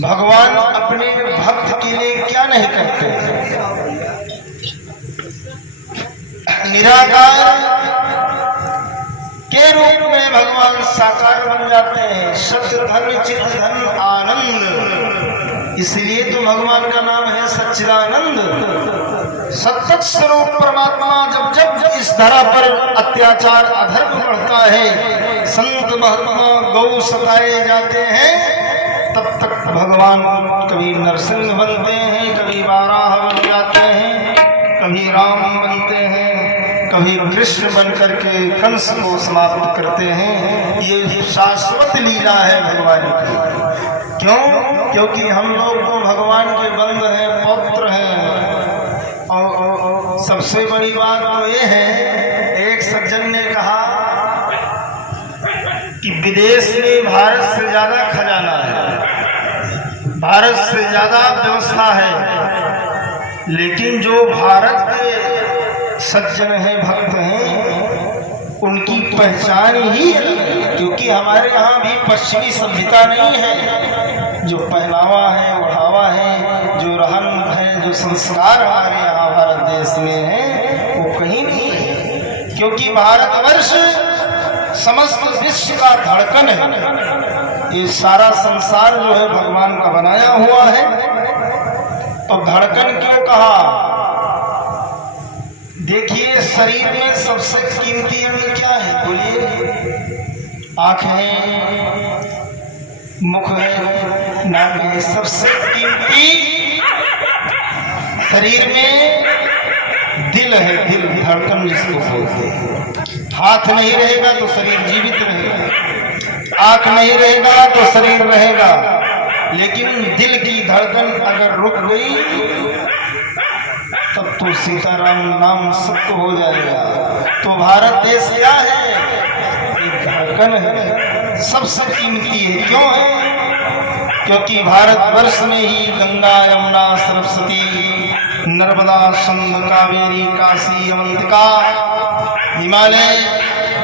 भगवान अपने भक्त के लिए क्या नहीं करते। निराकार के रूप में भगवान साकार बन जाते हैं। सत्य धन चित धन आनंद, इसलिए तो भगवान का नाम है सच्चिदानंद। सत्य स्वरूप परमात्मा जब जब इस धरा पर अत्याचार अधर्म बढ़ता है, संत महात्मा गौ सताए जाते हैं, तब तक भगवान कभी नरसिंह बनते हैं, कभी वाराह बन जाते हैं, कभी राम बनते हैं, कभी कृष्ण बन करके कंस को समाप्त करते हैं। ये शाश्वत लीला है भगवान की। क्यों? क्योंकि हम लोग तो भगवान के बंद हैं, पौत्र हैं। और सबसे बड़ी बात तो ये है, एक सज्जन ने कहा कि विदेश में भारत से ज्यादा खजाना है, भारत से ज्यादा व्यवस्था है, लेकिन जो भारत के सज्जन हैं, भक्त हैं, उनकी पहचान ही अलग है। क्योंकि हमारे यहाँ भी पश्चिमी सभ्यता नहीं है। जो पहनावा है, ओढ़ावा है, जो रहन है, जो संस्कार हमारे यहाँ भारत देश में है, वो कहीं नहीं है। क्योंकि भारतवर्ष समस्त विश्व का धड़कन है। ये सारा संसार जो है भगवान का बनाया हुआ है। तो धड़कन क्यों कहा? देखिए, शरीर में सबसे कीमती अंग क्या है? बोलिए। आँख है, मुख है, नाक है। सबसे कीमती शरीर में दिल है, दिल, धड़कन जिसको बोलते हैं। हाथ नहीं रहेगा तो शरीर जीवित रहेगा, आँख नहीं रहेगा तो शरीर रहेगा, लेकिन दिल की धड़कन अगर रुक गई तब तो सीताराम नाम सत्य हो जाएगा। तो भारत देश क्या है? एक धड़कन है, सबसे कीमती है। क्यों है? क्योंकि भारतवर्ष में ही गंगा, यमुना, सरस्वती, नर्मदा, सिंधु, कावेरी, काशी, अवंतिका, हिमालय,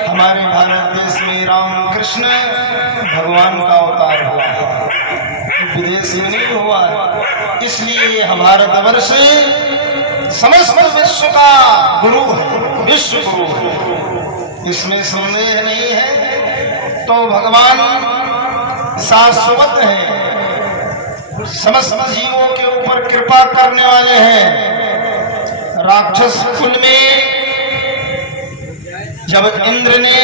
हमारे भारत देश में राम कृष्ण भगवान का अवतार हुआ है, विदेश में नहीं हुआ है। इसलिए भारतवर्ष समस्त विश्व का गुरु है, विश्व गुरु है, इसमें संदेह नहीं है। तो भगवान शाश्वत है, समस्त जीवों के ऊपर कृपा करने वाले हैं। राक्षस कुल में जब इंद्र ने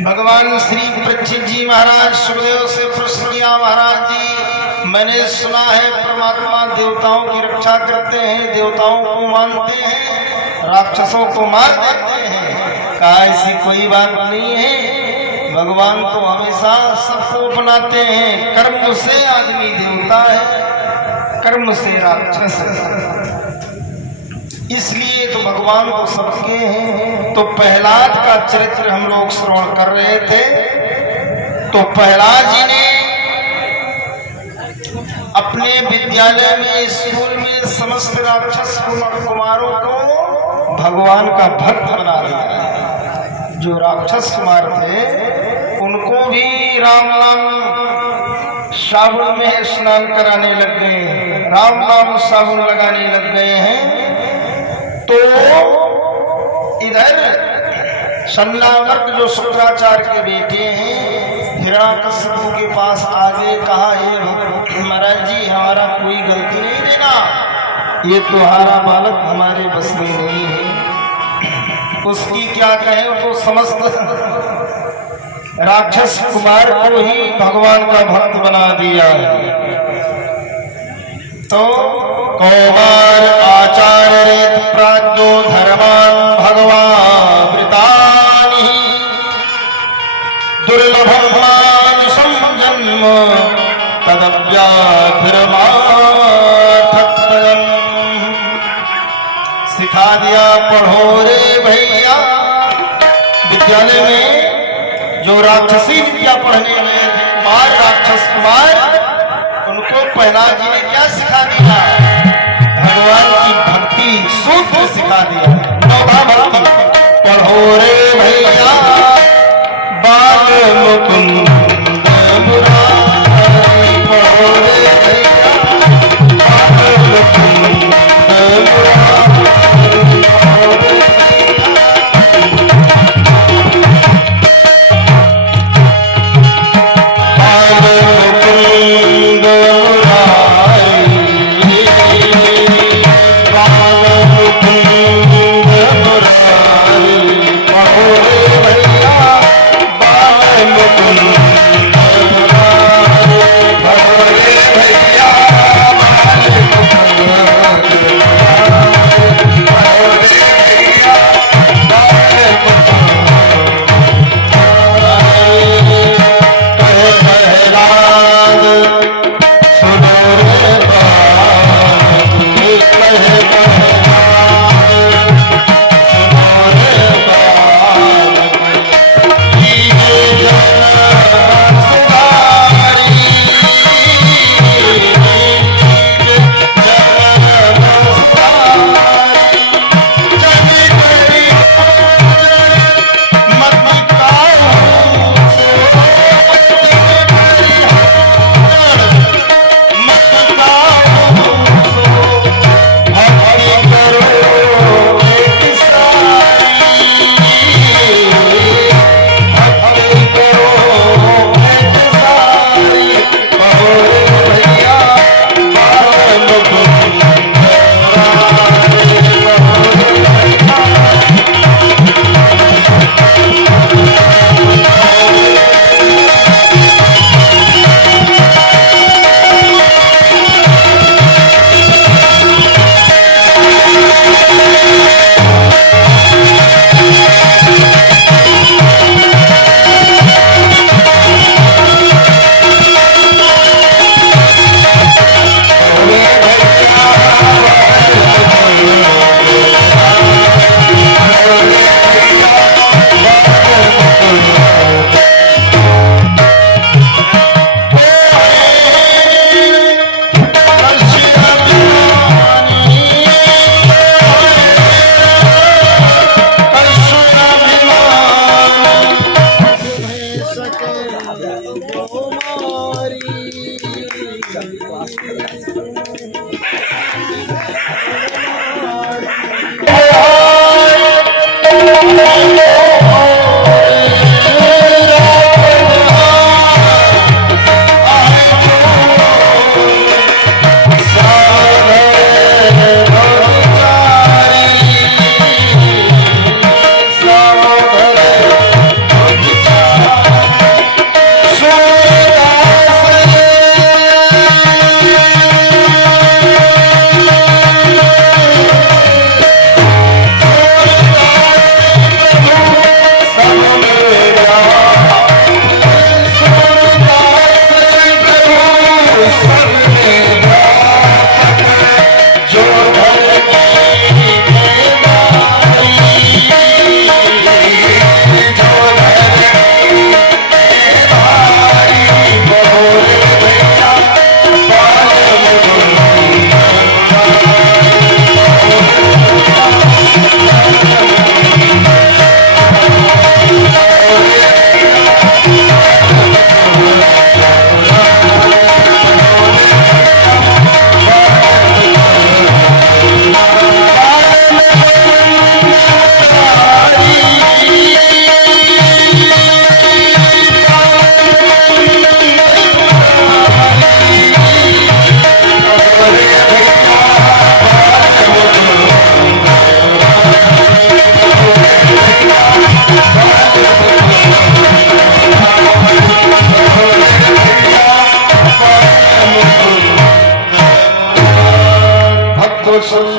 भगवान श्री परीक्षित जी महाराज सुखदेव से प्रश्न किया, महाराज जी मैंने सुना है परमात्मा देवताओं की रक्षा करते हैं, देवताओं को मानते हैं, राक्षसों को मार देते हैं। कहा ऐसी कोई बात नहीं है, भगवान तो हमेशा सबको अपनाते हैं। कर्म से आदमी देवता है, कर्म से राक्षस है। इसलिए तो भगवान तो सबके हैं। तो प्रहलाद का चरित्र हम लोग श्रवण कर रहे थे। तो प्रहलाद जी ने अपने विद्यालय में, स्कूल में समस्त राक्षस कुमारों को भगवान का भक्त बना दिया। जो राक्षस कुमार थे उनको भी राम नाम साबुन में स्नान कराने लग गए, राम नाम साबुन लगाने लग गए हैं। तो इधर संलावर्त जो शुक्राचार्य के बेटे हैं, हिरण्याकश्यप के पास आ गए। कहा, ये महाराज जी हमारा कोई गलती नहीं देना, ये तुम्हारा बालक हमारे बस में नहीं है। उसकी क्या कहे, तो समस्त राक्षस कुमार को ही भगवान का भक्त बना दिया है। तो कौमार आचार्य प्राज्ञो धर्मान भगवावृतानि दुर्लभम मानुषं जन्म तदव्याधिर्मार्थप्रदम्। सिखा दिया, पढ़ो रे भैया। विद्यालय में जो राक्षसी विद्या पढ़ने वाले कुमार, राक्षस कुमार, उनको प्रहलाद जी ने क्या सिखा दिया? भगवान की भक्ति सूत्र सिखा दिया। नौभा भक्ति पढ़ो रे भैया, बाल मुकुंद मुरारी।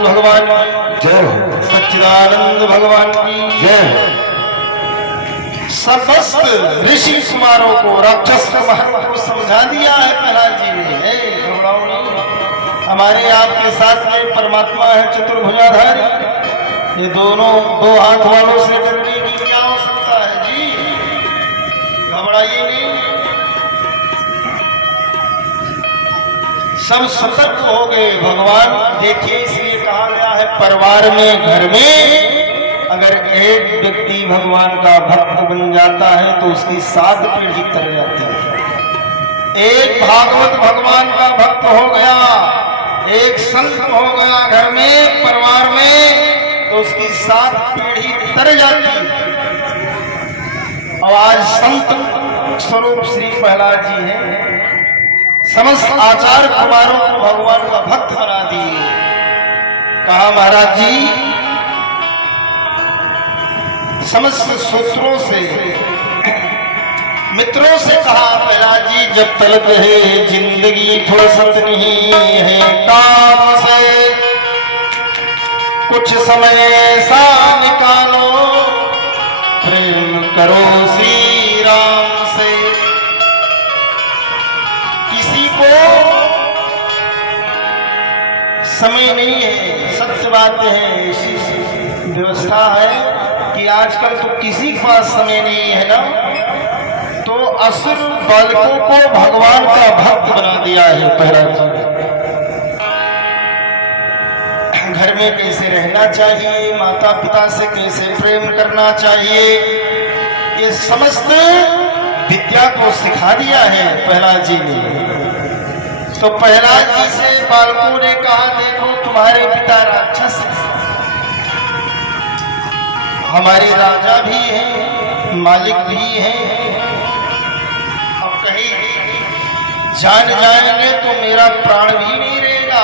भगवान जय हो, सच्चिदानंद भगवान की जय हो। समस्त ऋषि कुमारों को राक्षस महत्व को समझा दिया है प्रहलाद जी ने। घबराओ नहीं, हमारे आपके साथ में परमात्मा है चतुर्भुजाधारी। ये दोनों दो हाथ वालों से डरने की क्या हो सकता है जी, घबराइए नहीं। सब सतर्क हो गए भगवान। देखिए इसलिए कहा गया है परिवार में घर में अगर एक व्यक्ति भगवान का भक्त बन जाता है तो उसकी 7 पीढ़ी तर जाती है। एक भागवत भगवान का भक्त हो गया, एक संत हो गया घर में परिवार में, तो उसकी 7 पीढ़ी तर जाती है। और आज संत स्वरूप श्री प्रहलाद जी हैं, समस्त आचार्य कुमारों को भगवान का भक्त बना दिए। कहा महाराज जी समस्त सूत्रों से मित्रों से कहा प्रहलाद जी जब तलक है जिंदगी फुर्सत नहीं है काम से, कुछ समय ऐसा निकालो प्रेम करो श्री राम से। किसी को समय नहीं है, सत्य बात है, ऐसी व्यवस्था है कि आजकल तो किसी के पास समय नहीं है ना, तो असुर बालकों को भगवान का भक्त बना दिया है। पहला घर में कैसे रहना चाहिए, माता पिता से कैसे प्रेम करना चाहिए, ये समस्त विद्या को सिखा दिया है प्रहलाद जी ने। तो प्रहलाद जी से बालकों ने कहा देखो तुम्हारे पिता राक्षस हैं, हमारे राजा भी हैं, मालिक भी हैं, जान जाएंगे तो मेरा प्राण भी नहीं रहेगा।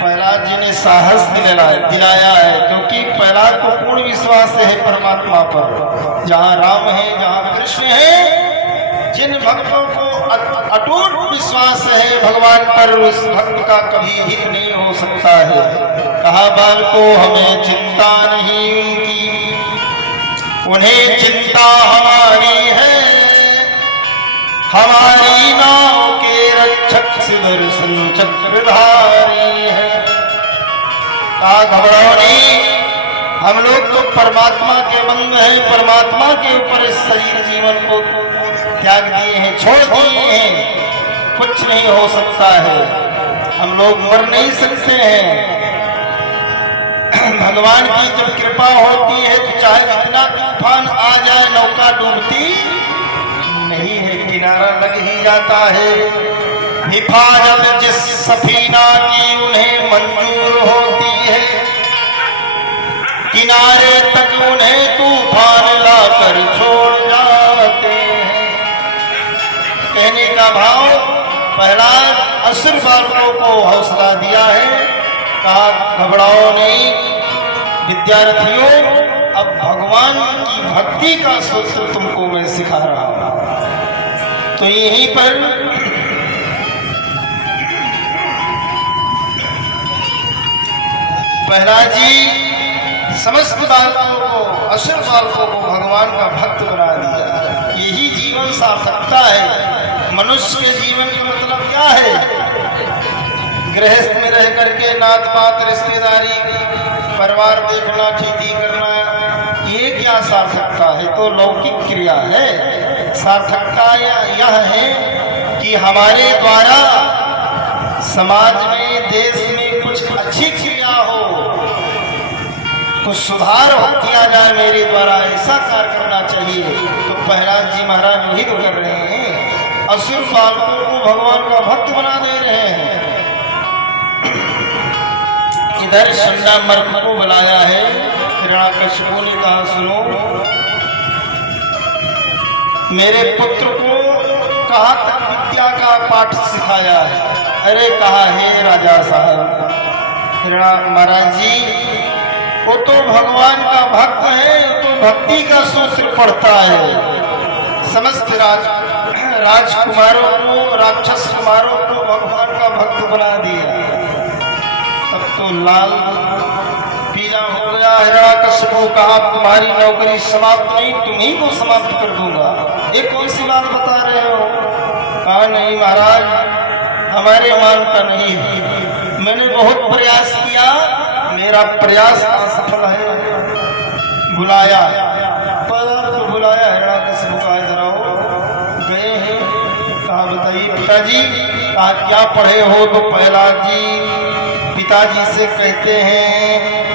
प्रहलाद जी ने साहस दिलाया है, क्योंकि प्रहलाद को पूर्ण विश्वास है परमात्मा पर। जहाँ राम है, जहाँ कृष्ण है, जिन भक्तों को अटूट विश्वास है भगवान पर, उस भक्त का कभी हित नहीं हो सकता है। कहा बालको हमें चिंता नहीं उनकी, उन्हें चिंता हमारी है, हमारी नाव के रक्षक सुदर्शन चक्रधारी है। कहा घबराओ नहीं, हम लोग तो परमात्मा के बंद हैं, परमात्मा के ऊपर इस शरीर जीवन को त्याग दिए हैं, छोड़ दिए हैं, कुछ नहीं हो सकता है, हम लोग मर नहीं सकते हैं। भगवान की जब कृपा होती है तो चाहे कितना तूफान आ जाए नौका डूबती नहीं है, किनारा लग ही जाता है। हिफाजत जिस सफीना की उन्हें मंजूर होती है, किनारे तक उन्हें तूफान लाकर छोड़ जाते हैं। कहने का भाव प्रहलाद असुर बालकों को हौसला दिया है। कहा घबराओ नहीं विद्यार्थियों, अब भगवान की भक्ति का सूत्र तुमको मैं सिखा रहा हूं। तो यहीं पर प्रहलाद जी समस्त बालकों को, असुर बालकों को भगवान का भक्त बना दिया। यही जीवन सार्थकता है। मनुष्य के जीवन का मतलब क्या है? गृहस्थ में रह करके नात पात रिश्तेदारी परिवार देखना, खेती करना, ये क्या सार्थकता है? तो लौकिक क्रिया है। सार्थकता यह है कि हमारे द्वारा समाज में, देश में कुछ अच्छी क्रिया हो, कुछ सुधार हो किया जाए मेरे द्वारा, ऐसा कार्य करना चाहिए। तो प्रहलाद जी महाराज वही तो कर रहे हैं, असुर बालकों को भगवान का भक्त बना दे रहे हैं। इधर शंडा मर्द को बुलाया है, हिरण्याकश्यप ने कहा सुनो, मेरे पुत्र को कहा तक विद्या का पाठ सिखाया है? अरे कहा हे राजा साहब, महाराज जी वो तो भगवान का भक्त है, तो भक्ति का सूत्र पढ़ता है। समस्त राजकुमारों को, राक्षस कुमारों को भगवान का भक्त बना दिया। अब तो लाल पीला हो गया। हिरण्याकश्यप को कहा तुम्हारी नौकरी समाप्त नहीं, तुम्ही को समाप्त कर दूंगा। ये कौन सी बात बता रहे हो? कहा नहीं महाराज, हमारे मान का नहीं है, मैंने बहुत प्रयास किया, मेरा प्रयास असफल है। बुलाया पर तो बुलाया, हिरण्याकश्यप का इधर आओ। गए हैं, कहा बताइए पिताजी। कहा क्या पढ़े हो? तो प्रहलाद जी पिताजी से कहते हैं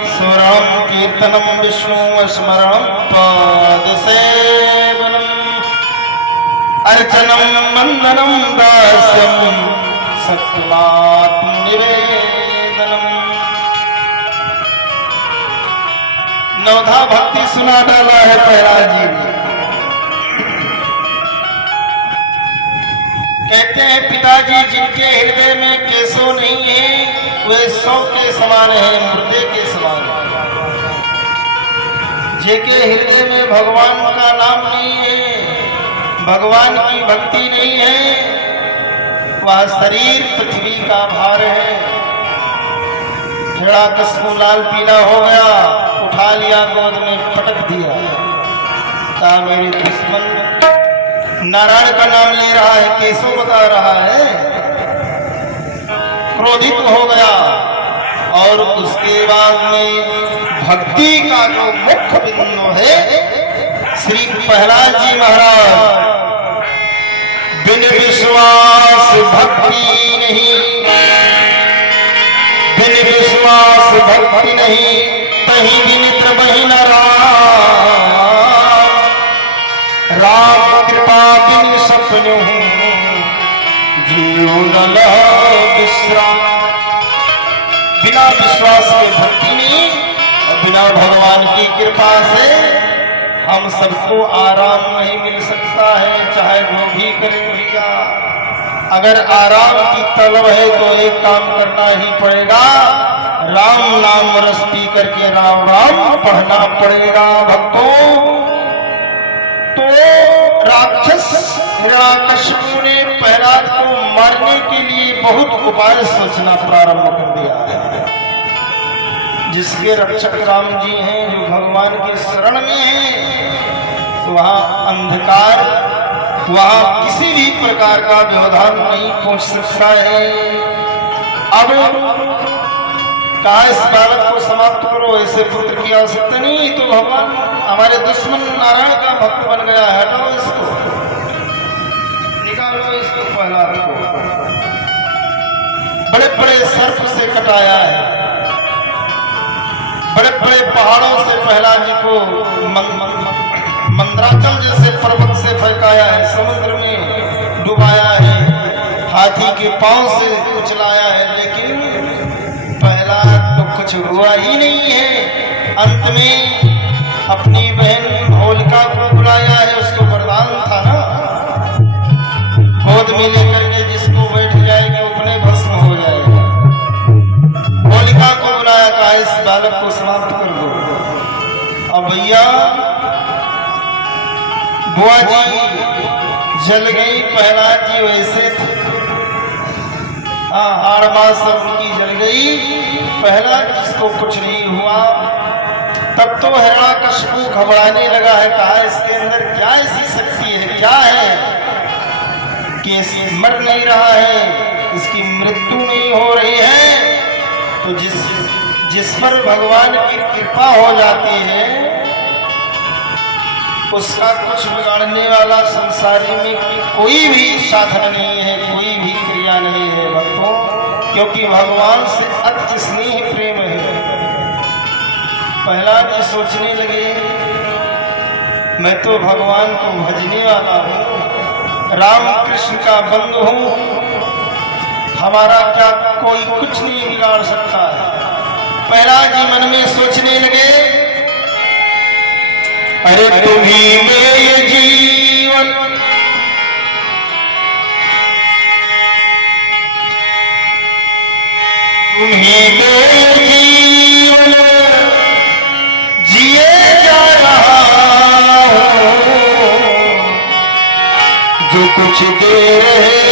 स्वरम कीर्तनम विष्णु स्मरणम पाद सेवनम अर्चनम मंदनम दास्यम सत्वात्म निवेदनम। नवधा भक्ति सुना डाला है प्रहलाद जी ने। कहते हैं पिताजी जिनके हृदय में केशव नहीं है वे सौ के समान है, मुर्दे के समान है। जिनके हृदय में भगवान का नाम नहीं है भगवान की भक्ति नहीं है, वह शरीर पृथ्वी का भार है। हिरण्यकश्यप लाल पीला हो गया, उठा लिया गोद में पटक दिया। कहा मेरे दुश्मन नारायण का नाम ले रहा है, केशव बता रहा है। क्रोधित हो गया और उसके बाद में भक्ति का जो मुख्य बिंदु है, श्री प्रहलाद जी महाराज बिन विश्वास भक्ति नहीं, बिन विश्वास भक्ति नहीं, तही विनित्र बहिन राम कृपा बिन सपनु जीवन विश्राम। बिना विश्वास के भक्ति नहीं, और बिना भगवान की कृपा से हम सबको आराम नहीं मिल सकता है, चाहे जो भी करे भैया। अगर आराम की तलब है तो एक काम करना ही पड़ेगा, राम नाम रस पी करके राम राम पढ़ना पड़ेगा भक्तों। तो राक्षस हिरण्यकश्यप ने प्रहलाद को मारने के लिए बहुत उपाय सोचना प्रारंभ कर दिया है। जिसके रक्षक राम जी हैं, जो भगवान के शरण में हैं, वहाँ अंधकार, वहाँ किसी भी प्रकार का व्यवधान नहीं पहुंच सकता है। अब कहा इस बालक को समाप्त करो, ऐसे पुत्र की आवश्यकता नहीं। तो भगवान हमारे दुश्मन नारायण का भक्त बन गया है, हटाओ इसको, निकालो इसको प्रहलाद को। बड़े बड़े सर्प से कटाया है, बड़े बड़े पहाड़ों से प्रहलाद जी को मंदराचल जैसे पर्वत से फेंकाया है, समुद्र में डुबाया है, हाथी के पांव से कुचलाया है, लेकिन प्रहलाद तो कुछ हुआ ही नहीं है। अंत में अपनी बहन होलिका को बुलाया है, उसको वरदान था ना, गोद में लेकर के जिसको बैठ जाएगी अपने भस्म हो जाएगा। होलिका को बुलाया, कहा इस बालक को समाप्त कर दो। अब भैया बुआ जी जल गई, प्रहलाद जी वैसे थे, हाँ हाड़ मास सब उनकी जल गई, प्रहलाद जिसको कुछ नहीं हुआ। तब तो हिरण्यकश्यप घबराने लगा है, कहा इसके अंदर क्या ऐसी शक्ति है, क्या है कि मर नहीं रहा है, इसकी मृत्यु नहीं हो रही है। तो जिस पर भगवान की कृपा हो जाती है, उसका कुछ बिगाड़ने वाला संसारी में कोई भी साधन नहीं है, कोई भी क्रिया नहीं है भक्तों, क्योंकि भगवान से अति स्नेह प्रेम है। प्रहलाद जी सोचने लगे, मैं तो भगवान को भजने वाला हूँ, राम कृष्ण का बंधु हूँ, हमारा क्या कोई कुछ नहीं बिगाड़ सकता है। प्रहलाद जी मन में सोचने लगे, अरे तुम्ही में ये जीवन, तुम्ही में ये जीवन जिए जा रहा हो, जो कुछ दे रहे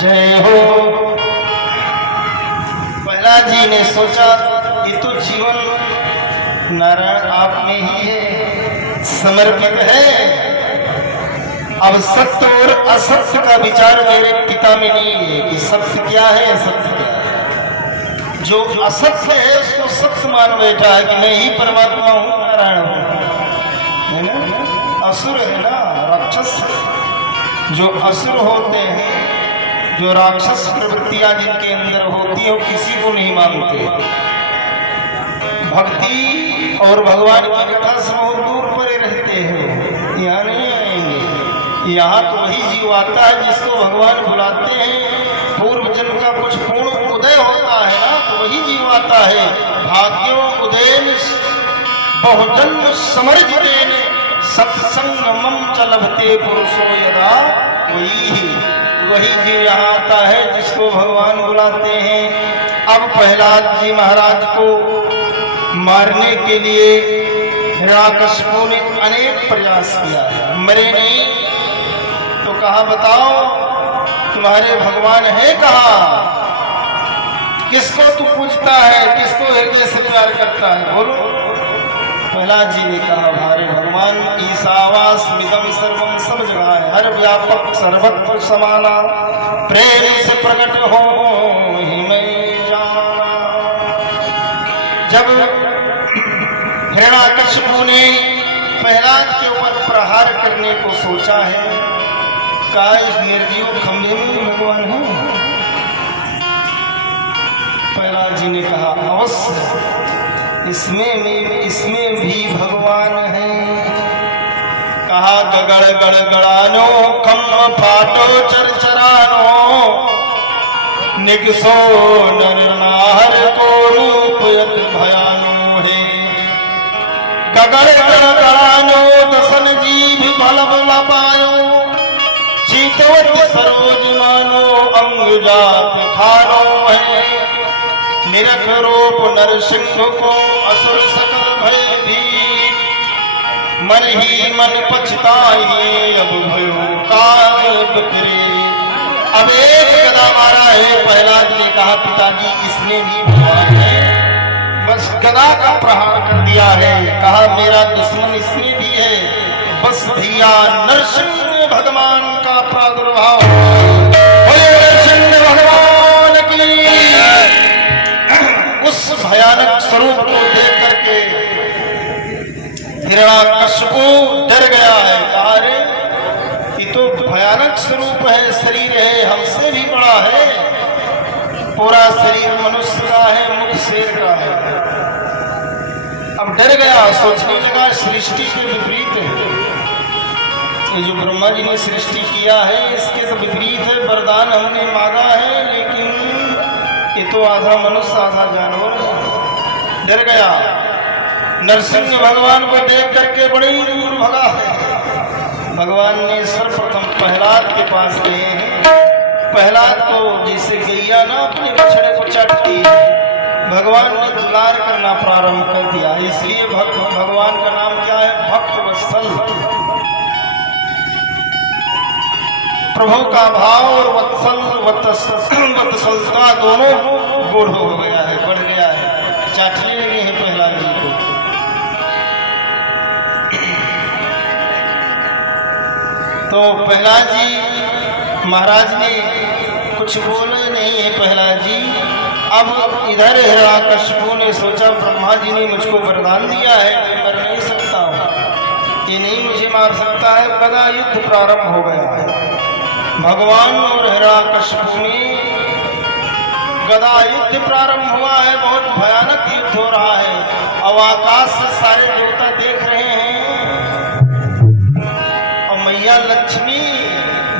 जय हो। प्रहलाद जी ने सोचा ये तो जीवन नारायण आप में ही है, समर्पित है। अब सत्य और असत्य का विचार मेरे पिता में नहीं है कि सत्य क्या है असत्य क्या है। जो असत्य है उसको सत्य मान बैठा है कि मैं ही परमात्मा हूँ, नारायण हूँ, है ना। असुर है ना, राक्षस। जो असुर होते हैं, जो राक्षस प्रवृत्तियां जिनके अंदर होती है, वो किसी को नहीं मानते। भक्ति और भगवान की कथा से बहुत दूर परे रहते हैं, यहाँ नहीं आएंगे। यहाँ तो वही जीव आता है जिसको भगवान बुलाते हैं, पूर्व जन्म का कुछ पूर्ण उदय होता है ना, तो वही जीव आता है। भाग्यो उदयन बहुजन्म समर्जितेन सत्संगमम च लभते पुरुषो यदा, वही जीव यहाँ आता है जिसको भगवान बुलाते हैं। अब प्रहलाद जी महाराज को मारने के लिए हिरण्यकशिपु ने अनेक प्रयास किया, मरे नहीं। तो कहा बताओ तुम्हारे भगवान है कहाँ, किसको तू पूजता है, किसको हृदय से प्यार करता है, बोलो। प्रहलाद जी ने कहा हमारे भगवान ईशावास मिदम सर्वम, सब जगह है, हर व्यापक सर्वत्र समाना, प्रेम से प्रकट हो ही मैं जाना। जब हिरण्यकशिपु ने प्रहलाद के ऊपर प्रहार करने को सोचा है, कहा इस निर्जीव खंभे में भी भगवान है। प्रहलाद जी ने कहा अवश्य इसमें भी भगवान है। कहा गगड़ गड़गड़ानो खम्भ फाटो चरचरानो, निगसो नरनाहर को रूप यत भयानो है। गगड़ गड़गड़ानो दसन जीभ भल भला पायो, चीतवत सरोज मानो अंग जात खानो है। निरख रूप नरसिंह को असुर सकल भय भी, मन ही मन पछताए अब भयो काल बिखरे। अब एक गदा मारा है। प्रहलाद ने कहा पिताजी इसने भी भगवान है, बस गदा का प्रहार कर दिया है। कहा मेरा दुश्मन इसने भी है, बस भैया नरसिंह भगवान का प्रादुर्भाव, नरसिंह भगवान की। उस भयानक स्वरूप को देख करके हिरण्यकशिपु डर गया है। कहा रे ये तो भयानक स्वरूप है, शरीर है हमसे भी बड़ा है, पूरा शरीर मनुष्य का है, मुख शेर का है। अब डर गया, सोचने लगा सृष्टि के विपरीत है, ये जो ब्रह्मा जी ने सृष्टि किया है इसके तो विपरीत है। वरदान हमने मांगा है लेकिन ये तो आधा मनुष्य आधा जानवर है। डर गया, नरसिंह भगवान को देख करके बड़ी दूर भगा है। भगवान ने सर्वप्रथम प्रहलाद के पास गए हैं। प्रहलाद तो जैसे गैया ना अपने बछड़े को चाटती है, भगवान ने दुलार करना प्रारंभ कर दिया। इसलिए भगवान का नाम क्या है, भक्त वत्सल। प्रभु का भाव और वत्सलता दोनों गुण हो गया है, बढ़ गया है, चाटने लगे हैं प्रहलाद जी को। तो प्रहलाद जी महाराज ने कुछ बोले नहीं है। प्रहलाद जी अब इधर हिरण्यकशिपु ने सोचा ब्रह्मा जी ने मुझको वरदान दिया है, मैं मर नहीं सकता हूँ, ये नहीं मुझे मार सकता है। गदा युद्ध प्रारंभ हो गया है। भगवान और हिरण्यकशिपु में गदा युद्ध प्रारंभ हुआ है, बहुत भयानक युद्ध हो रहा है। अब आकाश से सारे देवता देख रहे हैं और मैया लक्ष्मी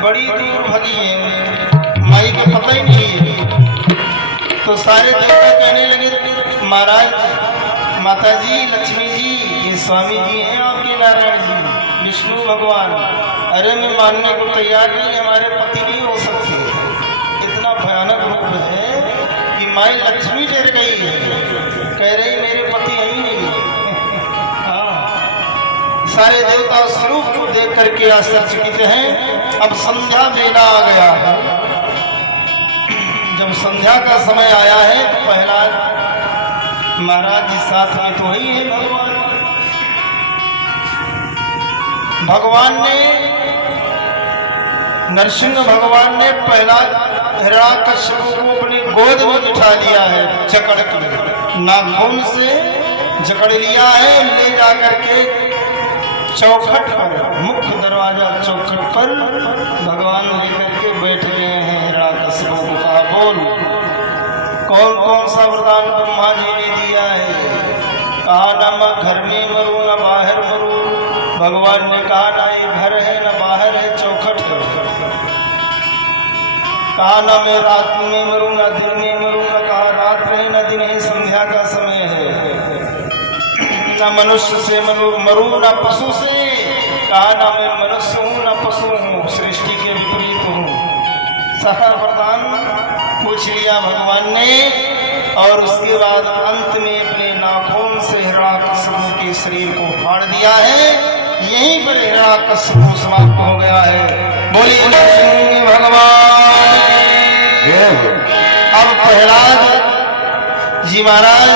बड़ी दूर भगी है, माई को पता ही नहीं है। तो सारे देवता कहने लगे महाराज माता जी लक्ष्मी जी ये स्वामी जी हैं आपके, नारायण जी विष्णु भगवान। अरे मैं मानने को तैयार नहीं, हमारे पति नहीं हो सकते। इतना भयानक रूप है कि माई लक्ष्मी डर गई है, कह रही मेरे पति है ही नहीं। हाँ, सारे देवता स्वरूप को देख करके आश्चर्यचकित हैं। अब संध्या बेला आ गया है, जब संध्या का समय आया है तो प्रहलाद महाराज जी साथ में तो ही है भगवान ने नरसिंह भगवान ने प्रहलाद हिरण्याकश्यप को अपनी गोद में बिठा लिया है, जकड़ कर नाखून से जकड़ लिया है, ले जाकर के चौखट पर, मुख्य दरवाजा चौखट पर भगवान लेकर के बैठ गए हैं। हिरण्याकश्यप को कहा, बोल कौन कौन सा वरदान ब्रह्मा जी ने दिया है? कहा, न मैं घर में मरूं न बाहर मरूं। भगवान ने कहा, ना ये घर है न बाहर है, चौखट है। कहा, न मैं रात में मरूं न दिन में मरूं। न कहा रात है न दिन है, संध्या का समय है। न मनुष्य से मरूं न पशु से। कहा, न मैं मनुष्य हूं न पशु हूं, सृष्टि के विपरीत हूं। सारा वरदान पूछ लिया भगवान ने और उसके बाद अंत में अपने नाखून से हिरण्याकश्यप के शरीर को फाड़ दिया है। यहीं पर हिरण्याकश्यप समाप्त हो गया है। बोलिए नरसिंह भगवान। अब प्रहलाद जी महाराज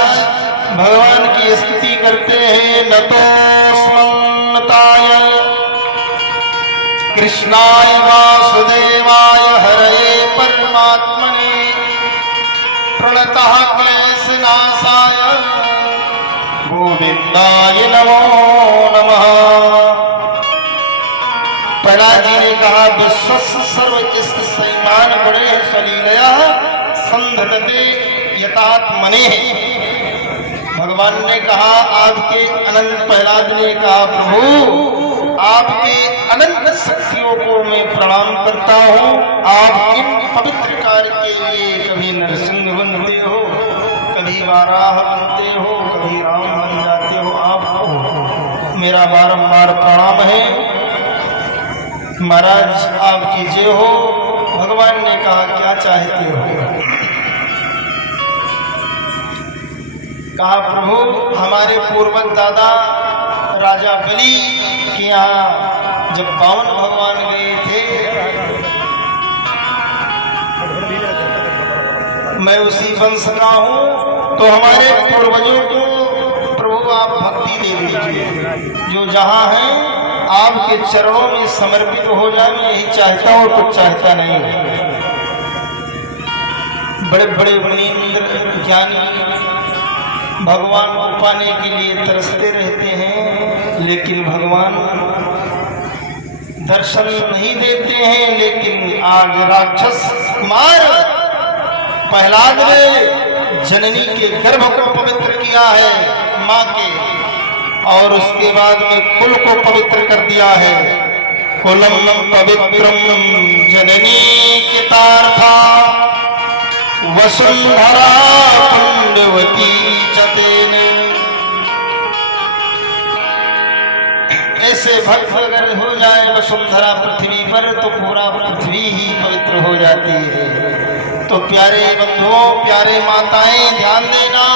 भगवान की स्तुति करते हैं। नतोऽस्मन्नताय कृष्णाय वासुदेवाय हरये परमात्मने प्रणतः क्लेशनाशाय गोविंदाय नमो नमः। प्रहलाद जी ने कहा, विश्वस्य सर्वइष्ट सैमान गुणे सलीलया संधते यतात्मने। भगवान ने कहा, आपके अनंत, प्रहलाद ने कहा, प्रभु आपके अनंत शक्तियों को मैं प्रणाम करता हूँ। आप इन पवित्र कार्य के लिए कभी नरसिंह बनते हो, कभी वाराह बनते हो, कभी राम बन जाते हो। आपको मेरा बारंबार प्रणाम है। महाराज आपकी जय हो। भगवान ने कहा, क्या चाहते हो? कहा, प्रभु हमारे पूर्वज दादा राजा बलि के यहाँ जब पावन भगवान गए थे, मैं उसी वंश का हूँ, तो हमारे पूर्वजों को प्रभु आप भक्ति दे दीजिए। जो जहाँ है आपके चरणों में समर्पित हो जाए, मैं यही चाहता हूँ, कुछ चाहता नहीं। बड़े बड़े मुनींद्र ज्ञानी भगवान को पाने के लिए तरसते रहते हैं, लेकिन भगवान दर्शन नहीं देते हैं। लेकिन आज राक्षस कुमार प्रहलाद ने जननी के गर्भ को पवित्र किया है, माँ के, और उसके बाद में कुल को पवित्र कर दिया है। कुलम पवित्रम जननी कितार्था वसुंधरा पुण्यवती चतेन। ऐसे भक्त अगर हो जाए वसुंधरा पृथ्वी पर, तो पूरा पृथ्वी ही पवित्र हो जाती है। तो प्यारे बंधुओं, प्यारे माताएं, ध्यान देना,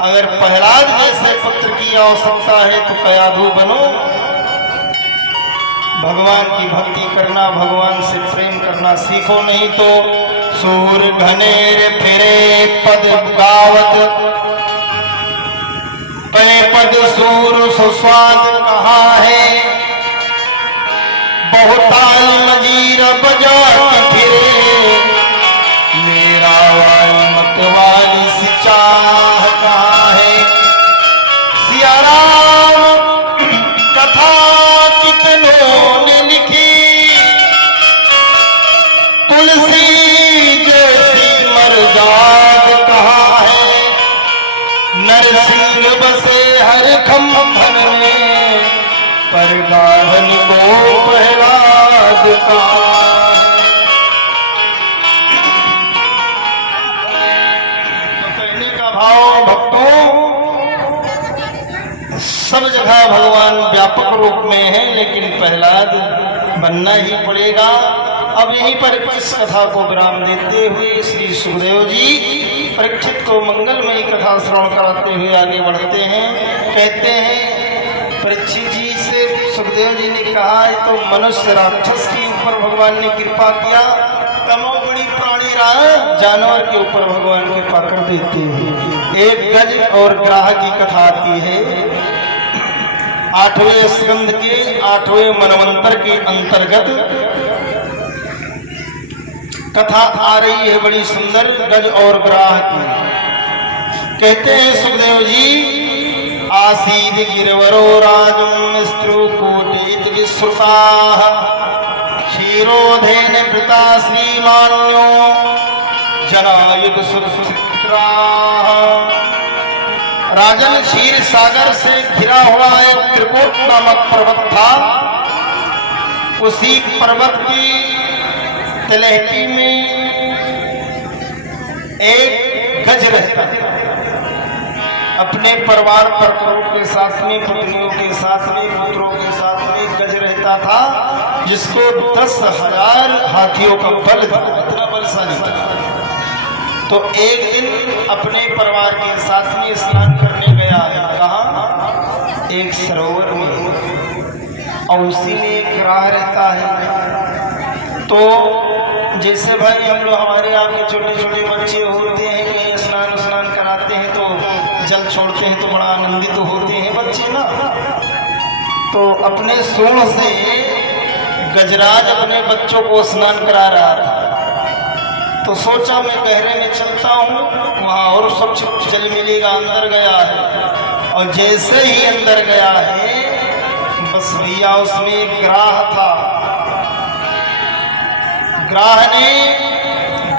अगर प्रहलाद जैसे पुत्र की आवश्यकता है तो कयाधु बनो। भगवान की भक्ति करना, भगवान से प्रेम करना सीखो, नहीं तो सूर घनेर फिरे पद गावत पै पद सूर सुस्वाद कहा है। बहुताल मजीर बजा के फिरे, मेरा वाली मतवाली सिचाह कहा है। सिया राम कथा कितनों ने लिखी, तुलसी जैसी मर्याद कहा है। नरसिंह बसे हर खंभन में, पर गाहन को प्रहलाद कहा। भाव भक्तों, सब जगह भगवान व्यापक रूप में है, लेकिन प्रहलाद बनना ही पड़ेगा। अब यहीं पर इस कथा को विराम देते हुए श्री सुखदेव जी परीक्षित को मंगलमयी कथा श्रवण कराते हुए आगे बढ़ते हैं। कहते हैं, परीक्षित जी से सुखदेव जी ने कहा, तो मनुष्य राक्षस के ऊपर भगवान ने कृपा किया, कमो बड़ी प्राणी तरह जानवर के ऊपर भगवान कृपा कर देते हैं। एक गज और ग्राह की कथा आती है 8वें स्कंद के 8वें मनवंतर के अंतर्गत कथा आ रही है, बड़ी सुंदर, गज और ग्राह की। कहते हैं सुखदेव जी, आसीद गिरवरो राजम स्त्रुकूटित विश्रुताः क्षीरोधेन पिता श्रीमान्यो जनायुध सुरसुत्राः। राजन क्षीर सागर से घिरा हुआ एक त्रिकूट नामक पर्वत था। उसी पर्वत की तलहटी में एक गज रहता, अपने परिवार वर्गों के साथ में, पत्नियों के साथ में, पुत्रों के साथ में गज रहता था, जिसको 10,000 हाथियों का बल था, इतना बलशाली था। तो एक दिन अपने परिवार के साथ में स्नान करने गया है, कहाँ? एक सरोवर में, और उसी में एक ग्राह रहता है। तो जैसे भाई हम लोग, हमारे यहाँ के छोटे छोटे बच्चे होते हैं, कहीं स्नान कराते हैं तो जल छोड़ते हैं तो बड़ा आनंदित तो होते हैं बच्चे ना। तो अपने सूंड से गजराज अपने बच्चों को स्नान करा रहा था। तो सोचा मैं गहरे में चलता हूँ, वहाँ और स्वच्छ जल मिलेगा। अंदर गया है, और जैसे ही अंदर गया है, बस भैया उसमें एक ग्राह था। ग्राह ने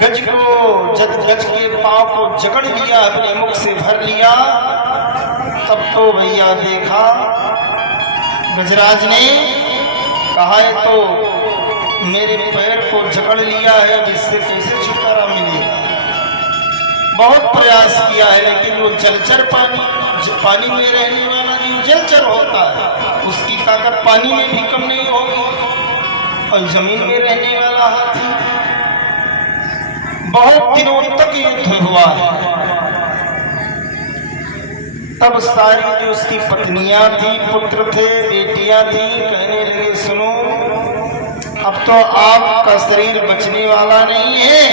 गज के पांव को जकड़ लिया, अपने मुख से भर लिया। तब तो भैया देखा, गजराज ने कहा, है तो मेरे पैर को जकड़ लिया है, अब इससे कैसे छुटकारा मिलेगा। बहुत प्रयास किया है, लेकिन वो जलचर पानी में रहने वाला जो जलचर होता है, उसकी ताकत पानी में भी कम नहीं होगी। और जमीन में रहने वाला हाथी, बहुत दिनों तक युद्ध हुआ है। तब सारी जो उसकी पत्नियां थी, पुत्र थे, बेटियां थी, कहने लगे, सुनो, अब तो आपका शरीर बचने वाला नहीं है,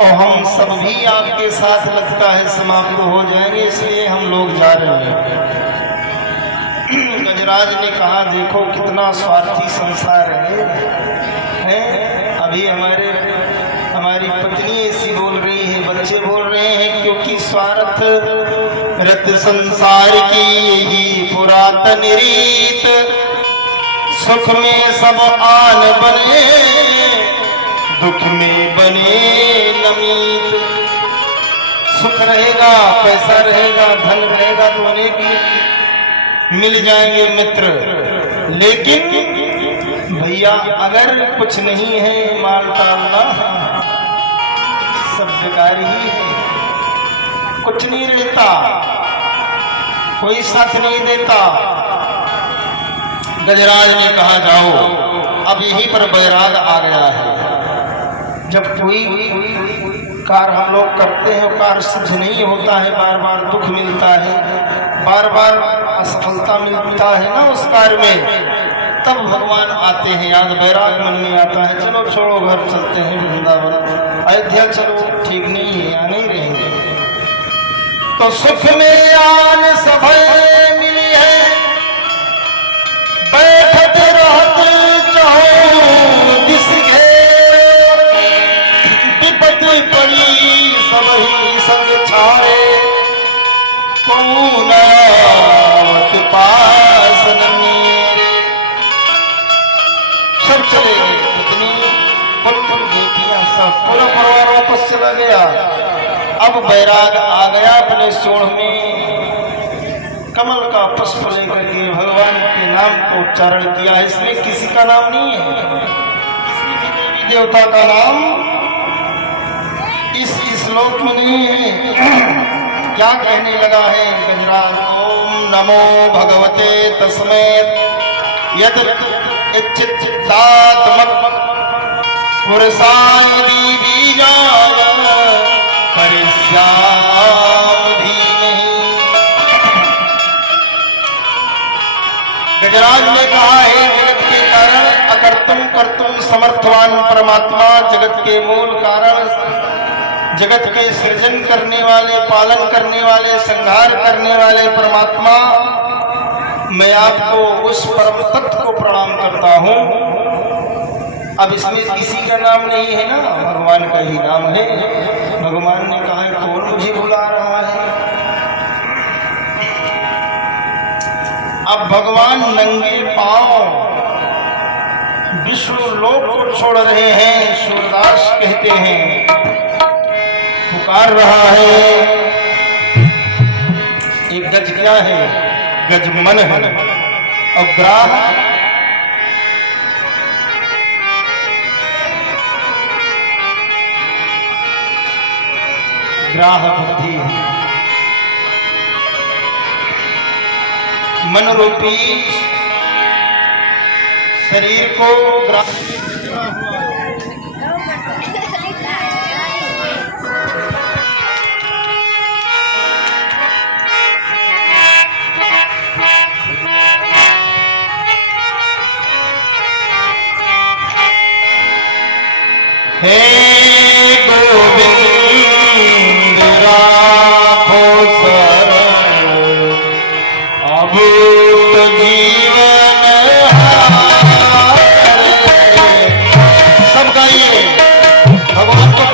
और हम सब भी आपके साथ लगता है समाप्त हो जाएंगे, इसलिए हम लोग जा रहे हैं। गजराज ने कहा, देखो कितना स्वार्थी संसार है। अभी हमारी पत्नी ऐसी बोल रही है, बच्चे बोल रहे हैं, क्योंकि स्वार्थ रत संसार की यही पुरातन रीत। सुख में सब आन बने, दुख में बने नमीत। सुख रहेगा, पैसा रहेगा, धन रहेगा तो अनेक मिल जाएंगे मित्र, लेकिन भैया अगर कुछ नहीं है, माल टालना सब बेकार ही है, कुछ नहीं रहता, कोई साथ नहीं देता। गजराज ने कहा, जाओ। अब यहीं पर बैराग आ गया है। जब कोई कार्य हम लोग करते हैं, कार्य सिद्ध नहीं होता है, बार बार दुख मिलता है, बार बार असफलता मिलता है ना उस कार्य में, तब भगवान आते हैं, याद बैराग मन में आता है, चलो छोड़ो, घर चलते हैं वृंदावन, अयोध्या चलो, ठीक नहीं है, यहाँ नहीं रहेंगे। तो सुख में आन सभय मिली है, बैठत रहत चाहो जिस घेर, विपत पड़ी सबही संग छाड़े, कौन पासन मेरे। सब चले गए, इतनी पुत्र बेटियां सब, पूरा परिवार वापस चला गया। अब बैराग आ गया, अपने सूंड में कमल का पुष्प लेकर के भगवान के नाम को उच्चारण किया। इसमें किसी का नाम नहीं है, किसी भी देवी देवता का नाम इस श्लोक में नहीं है। क्या कहने लगा है गजराज, ओम नमो भगवते तस्मै यद इच्छितात्मक पुरुषाय बीजाय परिश्याम धीमहि। गजराज ने कहा है, जगत के कारण अगर तुम कर्तुम समर्थवान परमात्मा, जगत के मूल कारण, जगत के सृजन करने वाले, पालन करने वाले, संहार करने वाले परमात्मा, मैं आपको उस परम तत्व को प्रणाम करता हूं। अब इसमें किसी का नाम नहीं है ना, भगवान का ही नाम है। भगवान ने कहा है कौन मुझे बुला रहा है। अब भगवान नंगे पांव विष्णु लोक को छोड़ रहे हैं। सूरदास कहते हैं, पुकार रहा है। एक गज क्या है? गज मन है। और ग्राह ग्राह बुद्धि है। मन रूपी शरीर को ग्राह हे गोविंद राखो शरण, अभूत जीवन हारे। सब गाइए, भगवान को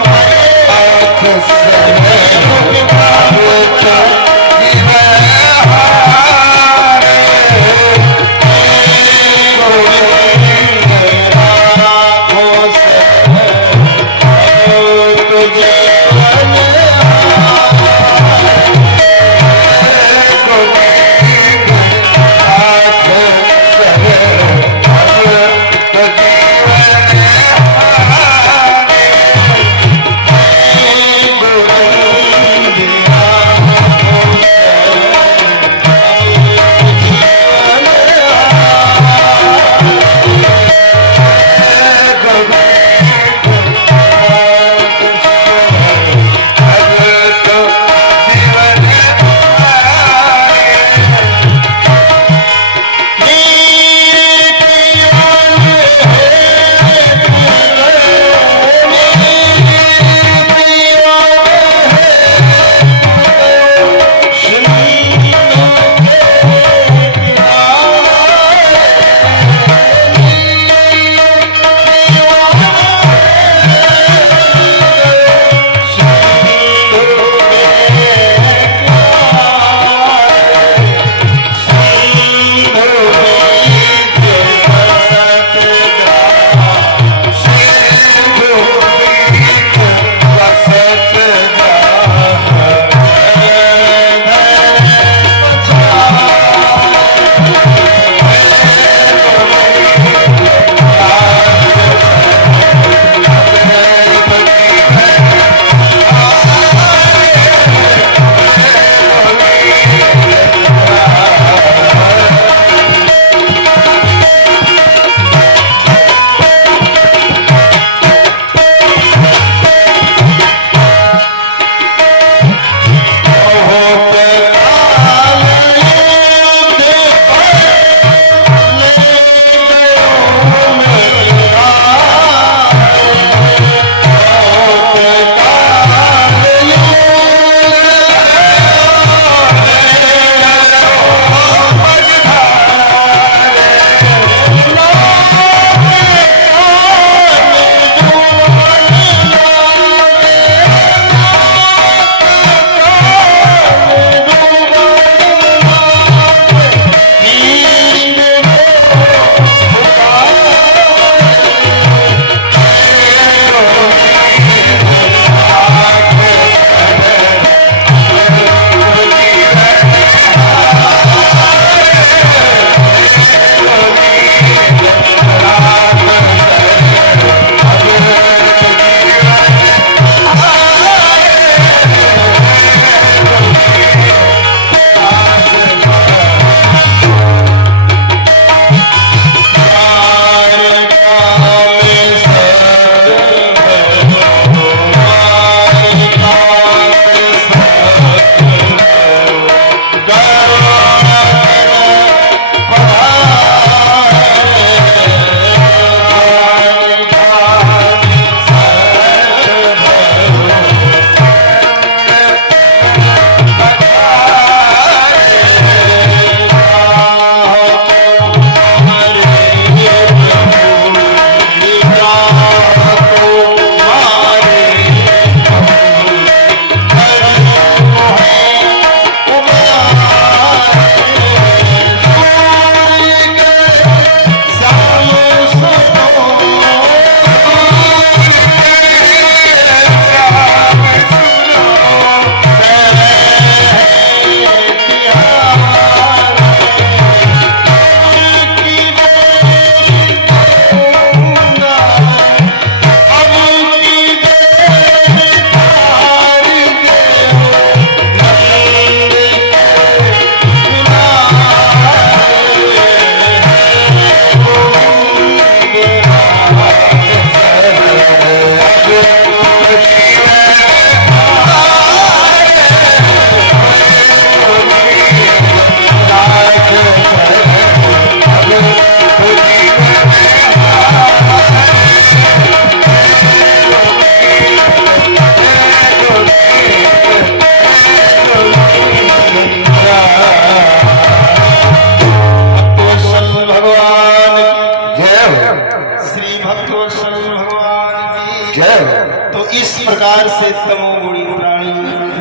तो इस प्रकार से तमोगुणी प्राणी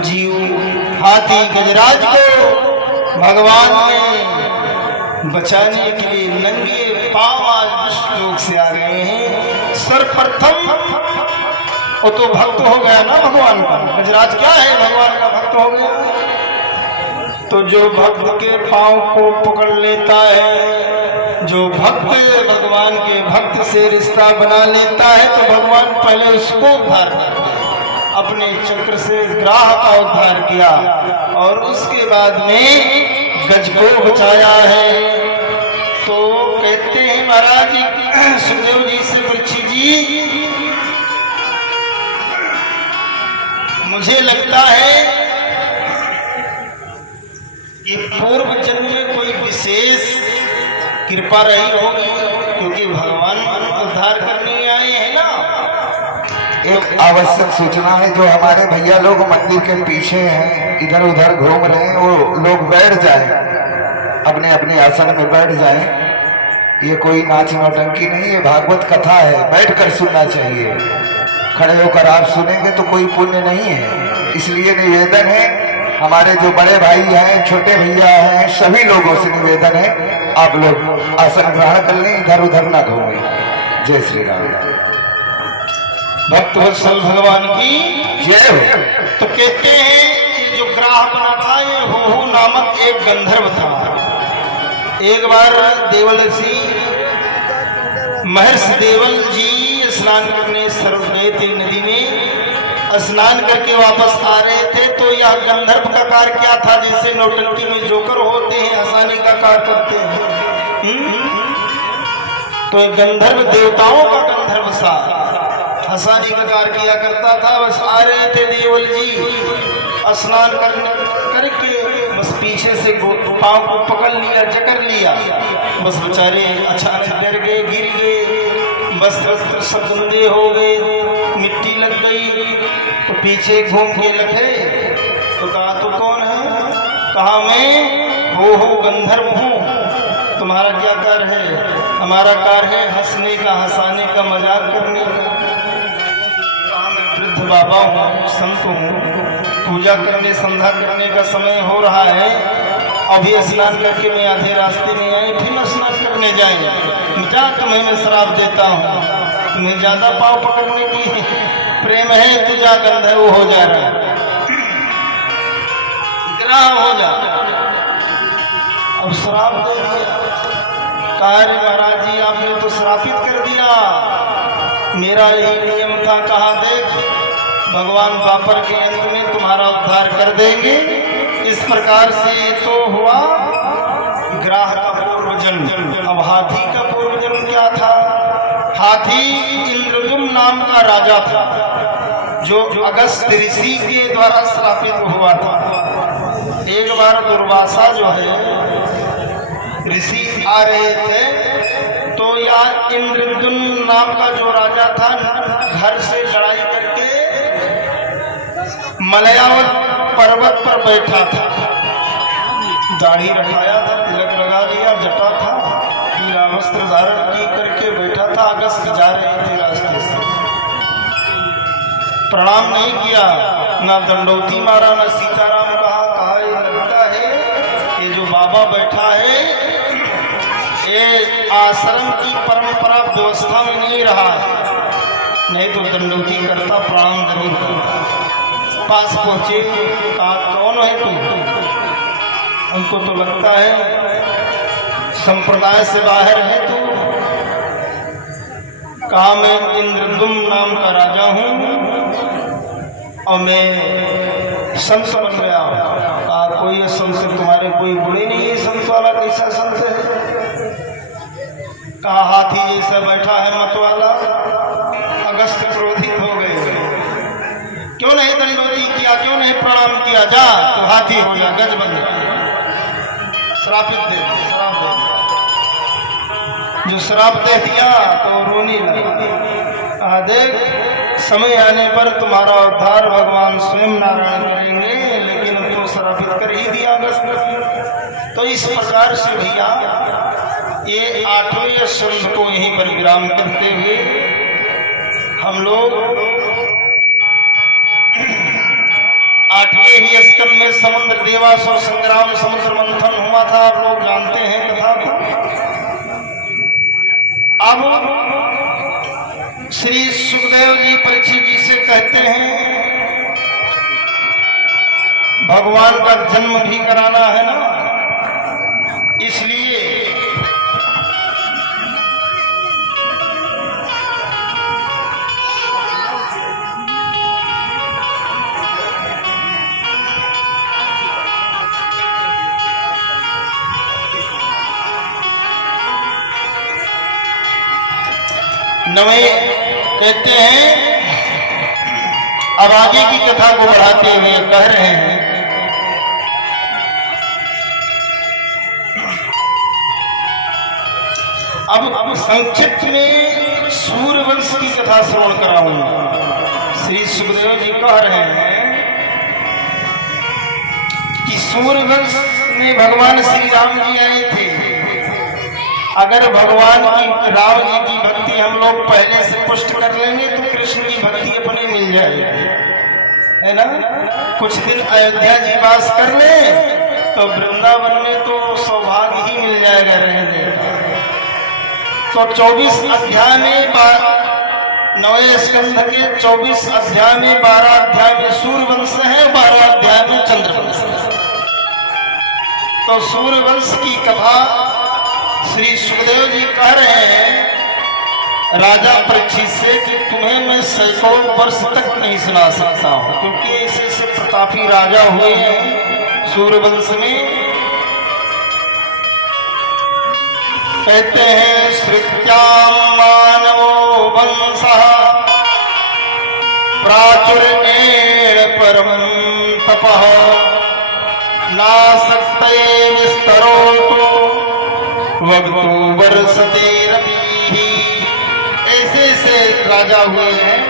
जीव हाथी गजराज को भगवान ने बचाने के लिए नंगे पांव आज विष्णु लोक से आ गए हैं। सर्वप्रथम वो तो भक्त हो गया ना भगवान का, गजराज क्या है, भगवान का भक्त हो गया। तो जो भक्त के पांव को पकड़ लेता है, जो भक्त भगवान के भक्त से रिश्ता बना लेता है, तो भगवान पहले उसको उद्धार करते हैं। अपने चक्र से ग्राह का उद्धार किया और उसके बाद में गज को बचाया है। तो कहते हैं महाराज सुखदेव जी से, परीक्षित जी मुझे लगता है कि पूर्व जन्म में कोई विशेष कृपा रही होगी, क्योंकि भगवान उद्धार करने आए हैं ना। एक आवश्यक सूचना है, जो हमारे भैया लोग मंदिर के पीछे हैं, इधर उधर घूम रहे हैं, वो लोग बैठ जाएं, अपने अपने आसन में बैठ जाएं। ये कोई नाच नौटंकी नहीं है, भागवत कथा है, बैठकर सुनना चाहिए। खड़े होकर आप सुनेंगे तो कोई पुण्य नहीं है। इसलिए निवेदन है, हमारे जो बड़े भाई हैं, छोटे भैया हैं, सभी लोगों से निवेदन है आप लोग आसन ग्रहण कर लें, इधर उधर ना घूमें। जय श्री राम। भक्त वत्सल भगवान की जय हो। तो कहते हैं ये जो ग्राह बना था, ये होहू नामक एक गंधर्व था। एक बार देवल ऋषि महर्षि देवल जी स्नान करने सर्व गए थे नदी में। स्नान करके वापस आ रहे थे तो यह गंधर्व का कार्य क्या था, जैसे नौटंकी में जोकर होते हैं, हंसाने का कार्य करते हैं। तो एक गंधर्व देवताओं का गंधर्व सा हंसाने का कार्य किया करता था। बस आ रहे थे देवल जी स्नान करके, बस पीछे से पांव को पकड़ लिया, जकड़ लिया, बस बेचारे अचानक डर गए, गिर गए, वस्त्र सब गंदे हो गए, मिट्टी लग गई। तो पीछे घूम के लगे तो कहा तू कौन है? कहा मैं हो गंधर्व हूँ। तुम्हारा क्या कार्य है? हमारा कार्य है हंसने का, हंसाने का, मजाक करने का। कहा मैं वृद्ध बाबा हूँ, संत हूँ, पूजा करने संध्या करने का समय हो रहा है, अभी स्नान करके मैं आधे रास्ते में आए, फिर स्नान करने जाएंगे, क्या तुम्हें मैं श्राप देता हूँ, तुम्हें ज्यादा पाव पकड़ने की प्रेम है, तुझा गंधर्व हो जा रहा है, ग्राह हो जा। अब श्राप दे दिया। कहा महाराज जी आपने तो श्रापित कर दिया, मेरा यही नियम था। कहा देख भगवान द्वापर के अंत में तुम्हारा उद्धार कर देंगे। इस प्रकार से तो हुआ ग्राह का पूर्व जन्म। अब हाथी का पूर्व जन्म क्या था? हाथी इंद्रदुम्न नाम का राजा था, जो अगस्त ऋषि के द्वारा श्रापित हुआ था। एक बार दुर्वासा जो है ऋषि आ रहे थे, तो यार इंद्रदुम्न नाम का जो राजा था घर से लड़ाई करके मलयावत पर्वत पर बैठा था, दाढ़ी रखाया था, तिलक लगा लिया, जटा था, पीला वस्त्र धारण की करके बैठा था। अगस्त जा रहे थे रास्ते से, प्रणाम नहीं किया, ना दंडौती मारा, ना सीताराम कहा। कहा ये लगता है ये जो बाबा बैठा है ये आश्रम की परंपरा व्यवस्था में नहीं रहा है, नहीं तो दंडौती करता, प्रणाम जरूर करता। पास पहुंचे, कहा कौन है तू? हमको तो लगता है संप्रदाय से बाहर है तू। कहा मैं इंद्रदुम्न नाम का राजा हूँ और मैं संत बन गया हूँ। कहा कोई संत तुम्हारे कोई बुरे नहीं है, संत वाला कैसा संत है? कहा हाथी जैसा बैठा है मत वाला। अगस्त क्रोधित हो गए, क्यों नहीं दंडोती किया, क्यों नहीं प्रणाम किया? जा तो हाथी हो जा, गज बन जा, श्रापित दे, श्राप दे। जो श्राप दे दिया तो रोने लगा। देख समय आने पर तुम्हारा उद्धार भगवान स्वयं नारायण करेंगे, लेकिन तो श्रापित कर ही दिया अगस्त। तो इस प्रकार से भैया ये 8वें स्कंध को यहीं पर विराम करते हुए हम लोग समुद्र देवासुर संग्राम समुद्र मंथन हुआ था, आप लोग जानते हैं कथा को। अब श्री सुखदेव जी परीक्षित जी से कहते हैं भगवान का जन्म भी कराना है ना, इसलिए नवे कहते हैं। अब आगे की कथा को बढ़ाते हुए कह रहे हैं, अब संक्षिप्त में सूर्यवंश की कथा श्रवण कराऊंगा। श्री सुखदेव जी कह रहे हैं कि सूर्यवंश में भगवान श्री राम जी आए थे। अगर भगवान की राम जी की भक्ति हम लोग पहले से पुष्ट कर लेंगे तो कृष्ण की भक्ति अपने मिल जाएगी, है ना। कुछ दिन अयोध्या जी वास कर ले तो वृंदावन में तो सौभाग्य ही मिल जाएगा रहने का। तो 24 अध्याय में 9वें स्कंध के 24 अध्याय में 12 अध्याय में सूर्यवंश है, 12 अध्याय में चंद्रवंश है। तो सूर्यवंश की कथा श्री सुखदेव जी कह रहे हैं राजा परीक्षित से कि तुम्हें मैं सैकड़ों वर्ष तक नहीं सुना सकता हूं, क्योंकि ऐसे प्रतापी राजा हुए हैं सूर्यवंश में। कहते हैं श्रुत्याम मानवो वंशः प्राचुर्येण परमं तपः नासक्ते विस्तरोतो वक्तु वर्षते रविः। ऐसे राजा हुए हैं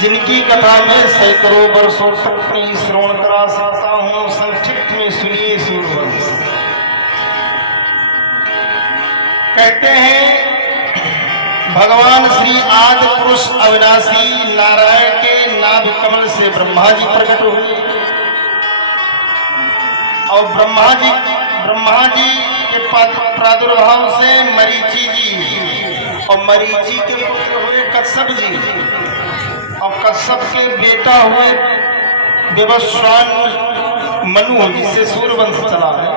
जिनकी कथा में सैकड़ों वर्षों तक नहीं श्रवण करा सकता हूं। संक्षिप्त में सुनिए सूर्यवंश। कहते हैं भगवान श्री आदि पुरुष अविनाशी नारायण के नाभि कमल से ब्रह्मा जी प्रकट हुए और ब्रह्मा जी के प्रादुर्भाव से मरीचि जी और मरीचि के पुत्र हुए कश्यप जी और कश्यप के बेटा हुए विवस्वान मनु, जिससे सूर्यवंश चला है।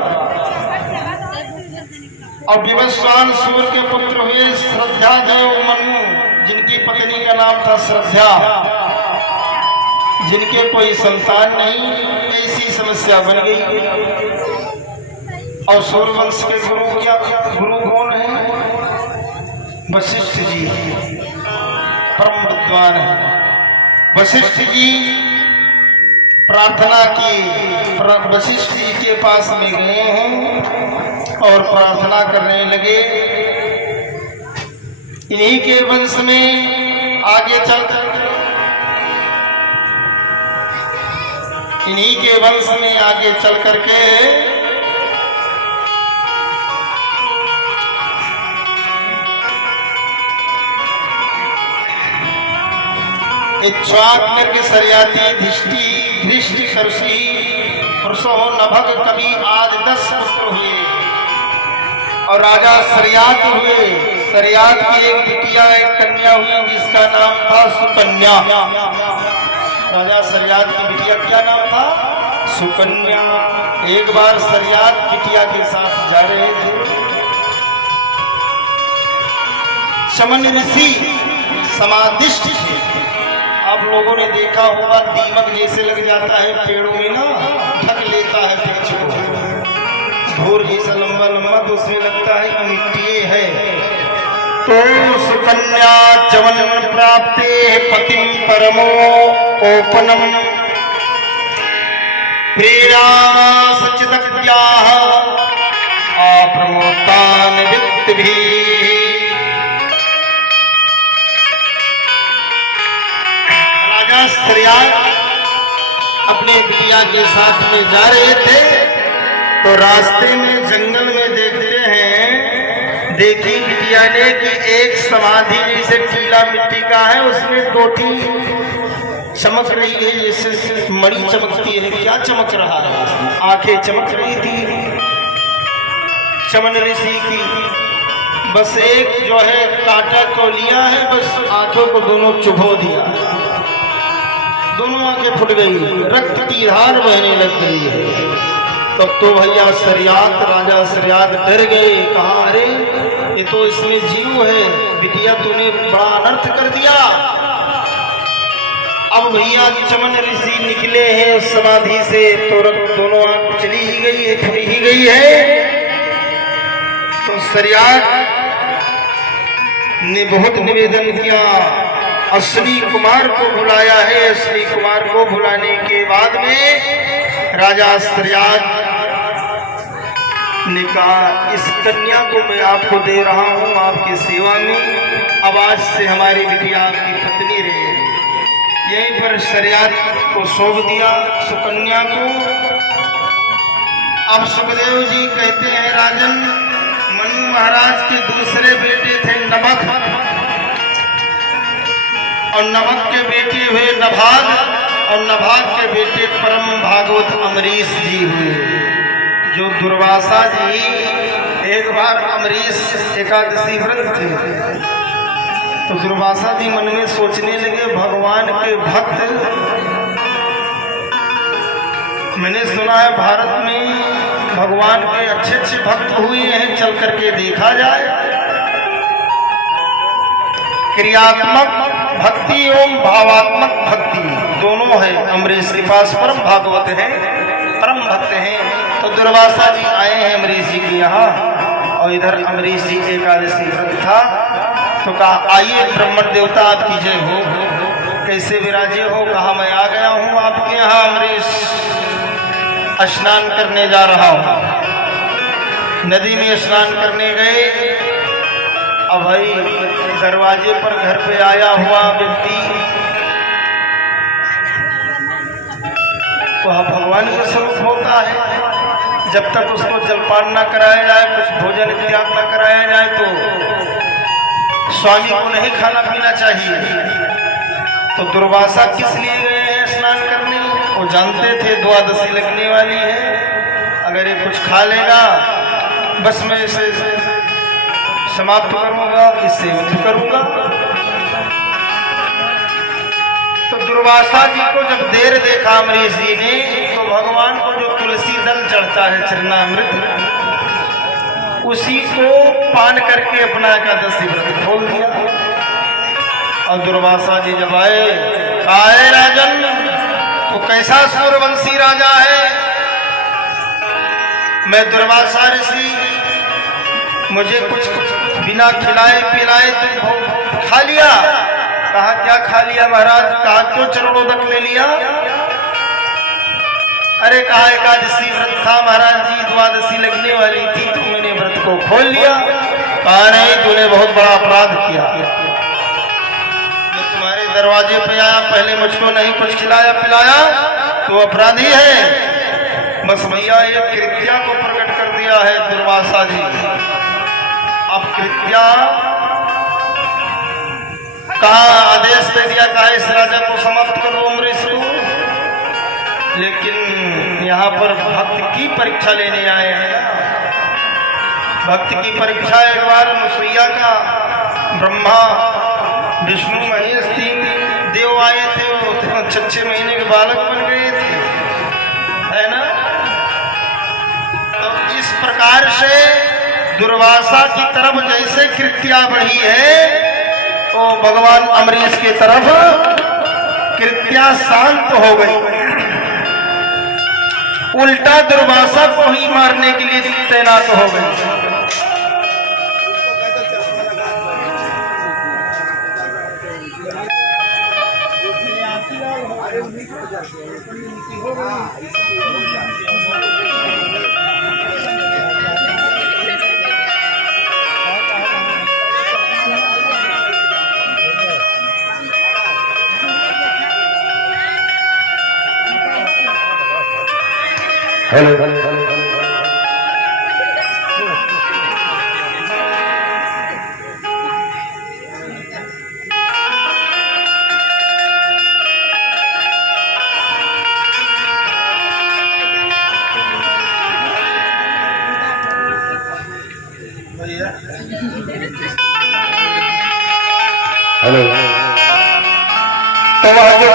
और विवस्वान सूर्य के पुत्र हुए श्रद्धा देव मनु, जिनकी पत्नी का नाम था श्रद्धा, जिनके कोई संतान नहीं, ऐसी समस्या बन गई। और सूर्यवंश के गुरु कौन है? वशिष्ठ जी, परम विद्वान है। वशिष्ठ जी प्रार्थना की, वशिष्ठ जी के पास में गए हैं और प्रार्थना करने लगे। इन्हीं के वंश में आगे चलकर के इक्ष्वाकुर्ग सरियाती धृष्टि कर्षी पुरुषो नभग कवि आदि 10 पुत्र हुए और राजा सरियात हुए। सरियात की एक बिटिया एक कन्या हुई जिसका नाम था सुकन्या। राजा सरियात की बिटिया क्या नाम था? सुकन्या। एक बार सरियात बिटिया के साथ जा रहे थे। शमन ऋषि समाधिष्ठ थे। आप लोगों ने देखा होगा दीमक जैसे लग जाता है पेड़ों में ना, ढक लेता है वृक्ष को, धूर जैसा लंबा लंबा, तो उसमें लगता है कि मिट्टी है। तो सुकन्या चवन प्राप्ते पतिम परमो ओपनम प्रेरा सचिदज्ञाः आप्रमोतान वित्तभिः। सरियात अपने बिटिया के साथ में जा रहे थे तो रास्ते में जंगल में देखते हैं, देखी बिटिया ने कि एक समाधि जैसे टीला मिट्टी का है, उसमें 2-3 चमक रही है जैसे मणि चमकती है। क्या चमक रहा है? आंखें चमक रही थी चमन ऋषि की। बस एक जो है कांटा को लिया है, बस आंखों को दोनों चुभो दिया, दोनों आंखें फुट गई, रक्त की धार बहने लग गई है। तब तो भैया शरियात, राजा शरियात डर गए, कहा अरे ये तो इसमें जीव है, बिटिया तूने बड़ा अनर्थ कर दिया। अब भैया चमन ऋषि निकले हैं उस समाधि से, तो दोनों आंख चली ही गई है, फुट ही गई है। तो शरियात ने बहुत निवेदन किया, अश्विनी कुमार को बुलाया है। अश्विनी कुमार को बुलाने के बाद में राजा शरियात ने कहा इस कन्या को मैं आपको दे रहा हूं आपकी सेवा में, अब आज से हमारी बिटिया आपकी पत्नी रहेगी। यहीं पर शरियात को सौंप दिया सुकन्या को। अब सुखदेव जी कहते हैं राजन, मनु महाराज के दूसरे बेटे थे नमक, और नमक के बेटे हुए नभाग, और नभाग के बेटे परम भागवत अमरीश जी हुए। जो दुर्वासा जी एक बार अमरीश एकादशी व्रत थे, तो दुर्वासा जी मन में सोचने लगे भगवान के भक्त, मैंने सुना है भारत में भगवान के अच्छे अच्छे भक्त हुए हैं, चल करके देखा जाए। क्रियात्मक भक्ति एवं भावात्मक भक्ति दोनों है अमरीश के पास, परम भागवत है, परम भक्त हैं। तो दुर्वासा जी आए हैं अमरीश जी के यहाँ, और इधर अमरीश जी एकादशी व्रत था, तो कहा आइए ब्राह्मण देवता आपकी जय हो, कैसे विराजे हो? कहा मैं आ गया हूँ आपके यहाँ अमरीश, स्नान करने जा रहा हूँ। नदी में स्नान करने गए। अब भाई दरवाजे पर घर पे आया हुआ व्यक्ति वह भगवान का स्वरूप होता है। जब तक उसको जलपान न कराया जाए, कुछ भोजन त्याग न कराया जाए, तो स्वामी को नहीं खाना पीना चाहिए। तो दुर्वासा किस लिए गए हैं स्नान करने? वो जानते थे द्वादशी लगने वाली है, अगर ये कुछ खा लेगा बस मैं इसे समाप्त करूंगा, इससे युद्ध करूंगा। तो दुर्वासा जी को जब देर देखा अमरीश जी ने, तो भगवान को जो तुलसी दल चढ़ता है चरणामृत, उसी को पान करके अपना एकादशी व्रत खोल दिया। और दुर्वासा जी जब आए, आए राजन तो कैसा सूर्यवंशी राजा है, मैं दुर्वासा ऋषि, मुझे कुछ बिना खिलाए पिलाए तुम खा लिया। कहा क्या खा लिया महाराज? कहा क्यों चरणोदक ले लिया? अरे कहा एकादशी व्रत था महाराज जी, द्वादशी लगने वाली थी, तो मैंने व्रत को खोल लिया। कहा नहीं, तूने बहुत बड़ा अपराध किया, मैं तुम्हारे दरवाजे पे आया, पहले मुझको नहीं कुछ खिलाया पिलाया, तो अपराधी है। बस भैया ये कृत्या को प्रकट कर दिया है दुर्वासा जी। अब कृत्या कहा आदेश दे दिया, कहा इस राजा को समाप्त करो अमरीश को। लेकिन यहाँ पर भक्त की परीक्षा लेने आए हैं। भक्त की परीक्षा एक बार अनुसुईया का ब्रह्मा विष्णु महेश 3 देव आए थे, वो 6 महीने के बालक बन गए थे, है ना। तो इस प्रकार से दुर्वासा की तरफ जैसे कृत्या बढ़ी है, तो भगवान अमरीश की तरफ कृत्या शांत हो गई, उल्टा दुर्वासा को ही मारने के लिए तैनात हो गई। हेलो तो वह जो